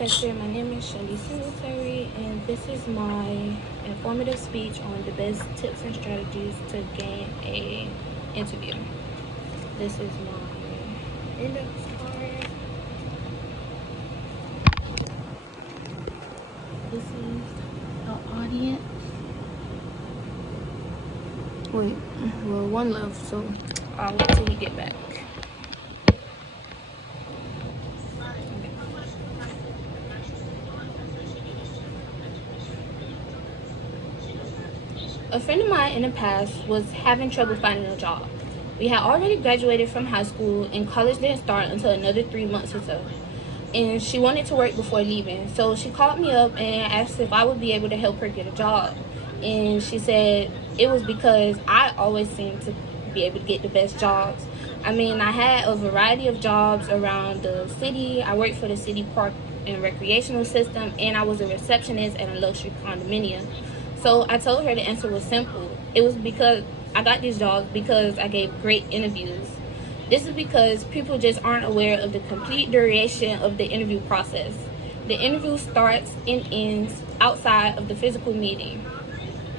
Inspector. My name is Cheli Singletary, and this is my informative speech on the best tips and strategies to gain a interview. This is my index card. This is the audience. Wait, well, one left, so I'll wait till you get back. A friend of mine in the past was having trouble finding a job. We had already graduated from high school, and college didn't start until another 3 months or so. And she wanted to work before leaving, so she called me up and asked if I would be able to help her get a job. And she said it was because I always seemed to be able to get the best jobs. I mean, I had a variety of jobs around the city. I worked for the city park and recreational system, and I was a receptionist at a luxury condominium. So I told her the answer was simple. It was because I got these jobs because I gave great interviews. This is because people just aren't aware of the complete duration of the interview process. The interview starts and ends outside of the physical meeting.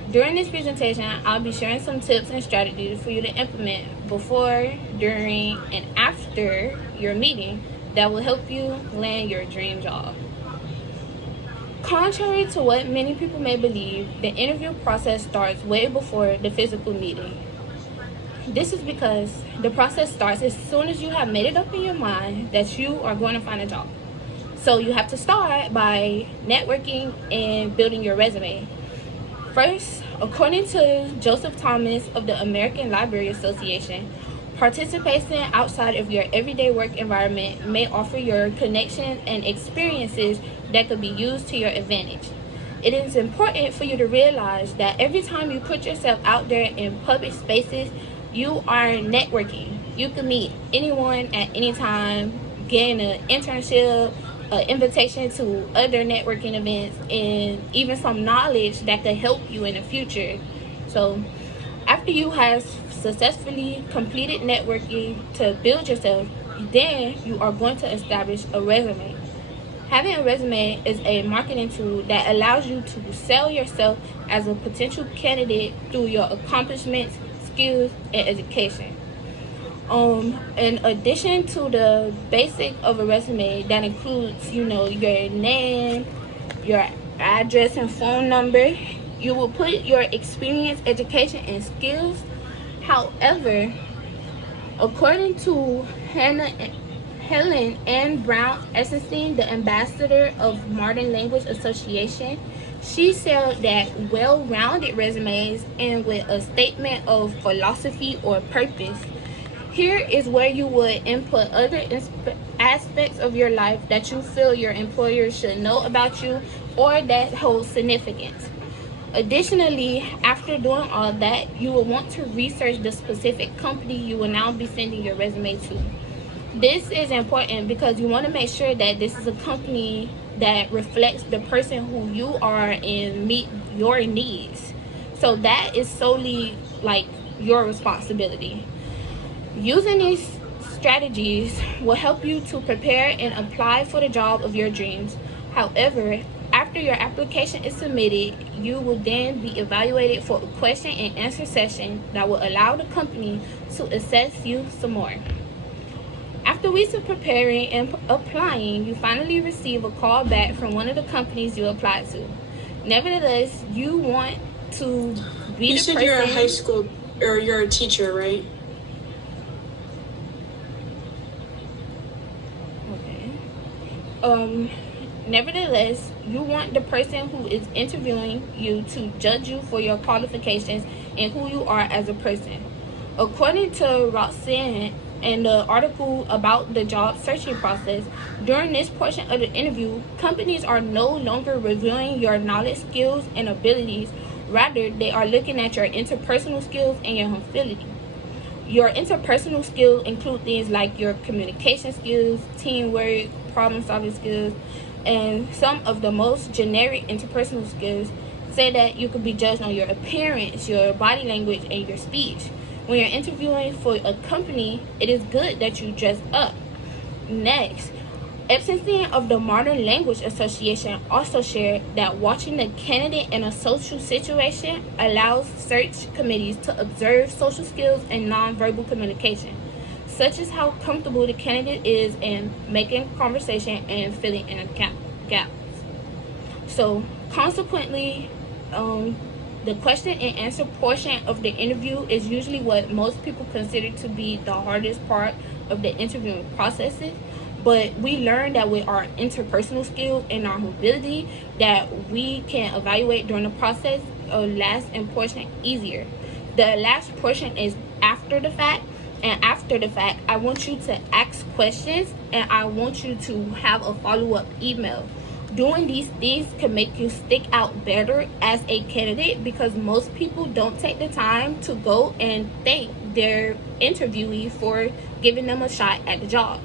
During this presentation, I'll be sharing some tips and strategies for you to implement before, during, and after your meeting that will help you land your dream job. Contrary to what many people may believe, the interview process starts way before the physical meeting. This is because the process starts as soon as you have made it up in your mind that you are going to find a job. So you have to start by networking and building your resume. First, according to Joseph Thomas of the American Library Association, participating outside of your everyday work environment may offer your connections and experiences that could be used to your advantage. It is important for you to realize that every time you put yourself out there in public spaces, you are networking. You can meet anyone at any time, gain an internship, an invitation to other networking events, and even some knowledge that could help you in the future. So after you have successfully completed networking to build yourself, then you are going to establish a resume. Having a resume is a marketing tool that allows you to sell yourself as a potential candidate through your accomplishments, skills, and education. In addition to the basic of a resume that includes, your name, your address and phone number, you will put your experience, education, and skills. However, according to Helen Ann Brown Essenstein, the ambassador of Modern Language Association, she said that well-rounded resumes end with a statement of philosophy or purpose. Here is where you would input other aspects of your life that you feel your employer should know about you or that hold significance. Additionally, after doing all that, you will want to research the specific company you will now be sending your resume to. This is important because you want to make sure that this is a company that reflects the person who you are and meet your needs. So that is solely like your responsibility. Using these strategies will help you to prepare and apply for the job of your dreams. However, after your application is submitted, you will then be evaluated for a question and answer session that will allow the company to assess you some more. After weeks of preparing and applying, you finally receive a call back from one of the companies you applied to. Nevertheless, you want to be You the said person. you're a high school, or you're a teacher, right? Okay. Nevertheless, you want the person who is interviewing you to judge you for your qualifications and who you are as a person. According to Roxanne in the article about the job searching process, during this portion of the interview, companies are no longer reviewing your knowledge, skills, and abilities. Rather, they are looking at your interpersonal skills and your ability. Your interpersonal skills include things like your communication skills, teamwork, problem solving skills, and some of the most generic interpersonal skills say that you could be judged on your appearance, your body language, and your speech. When you're interviewing for a company, it is good that you dress up. Next, Epstein of the Modern Language Association also shared that watching the candidate in a social situation allows search committees to observe social skills and nonverbal communication, such as how comfortable the candidate is in making conversation and filling in gaps. So, consequently, the question and answer portion of the interview is usually what most people consider to be the hardest part of the interviewing processes. But we learn that with our interpersonal skills and our mobility that we can evaluate during the process, last portion easier. The last portion is after the fact, and after the fact I want you to ask questions and I want you to have a follow-up email. Doing these things can make you stick out better as a candidate because most people don't take the time to go and thank their interviewee for giving them a shot at the job.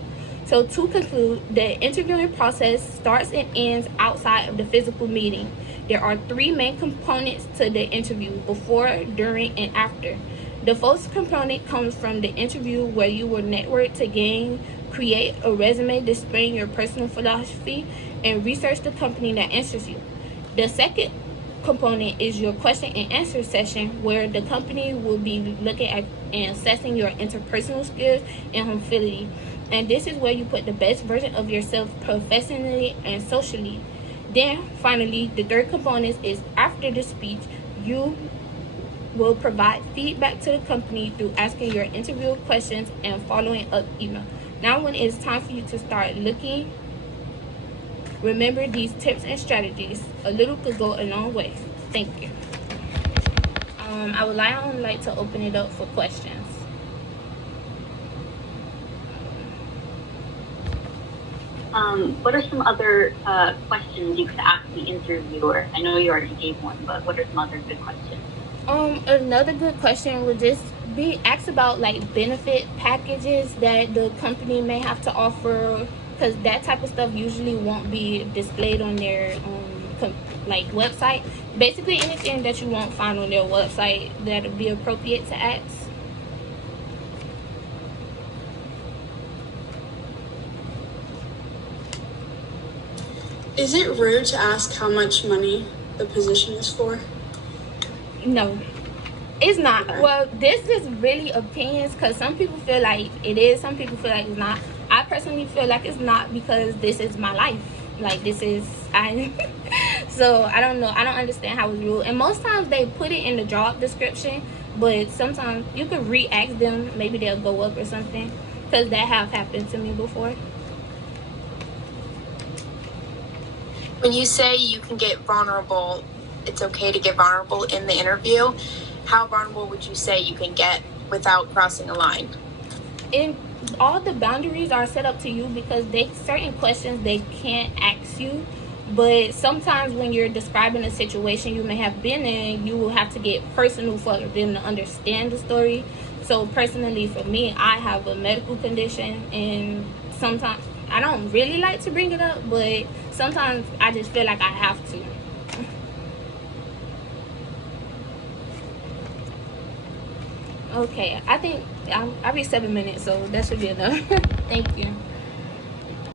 So to conclude, the interviewing process starts and ends outside of the physical meeting. There are three main components to the interview: before, during, and after. The first component comes from the interview, where you will network to create a resume displaying your personal philosophy, and research the company that answers you. The second component is your question and answer session, where the company will be looking at and assessing your interpersonal skills and mobility. And this is where you put the best version of yourself professionally and socially. Then finally, the third component is after the speech. You will provide feedback to the company through asking your interview questions and following up email. Now when it's time for you to start looking, remember these tips and strategies. A little could go a long way. Thank you. I would like to open it up for questions. What are some other questions you could ask the interviewer? I know you already gave one, but what are some other good questions? Another good question would just be asked about like benefit packages that the company may have to offer, because that type of stuff usually won't be displayed on their like website. Basically anything that you won't find on their website that would be appropriate to ask. Is it rude to ask how much money the position is for? No, it's not. Okay. Well, this is really opinions, because some people feel like it is, some people feel like it's not. I personally feel like it's not because this is my life. Like this is so I don't know. I don't understand how it's ruled. And most times they put it in the job description, but sometimes you could re-ask them. Maybe they'll go up or something, because that have happened to me before. When you say you can get vulnerable, it's okay to get vulnerable in the interview. How vulnerable would you say you can get without crossing a line? And all the boundaries are set up to you, because certain questions they can't ask you. But sometimes when you're describing a situation you may have been in, you will have to get personal for them to understand the story. So personally for me, I have a medical condition, and sometimes I don't really like to bring it up, but sometimes I just feel like I have to. Okay, I think I'll be 7 minutes, so that should be enough. Thank you.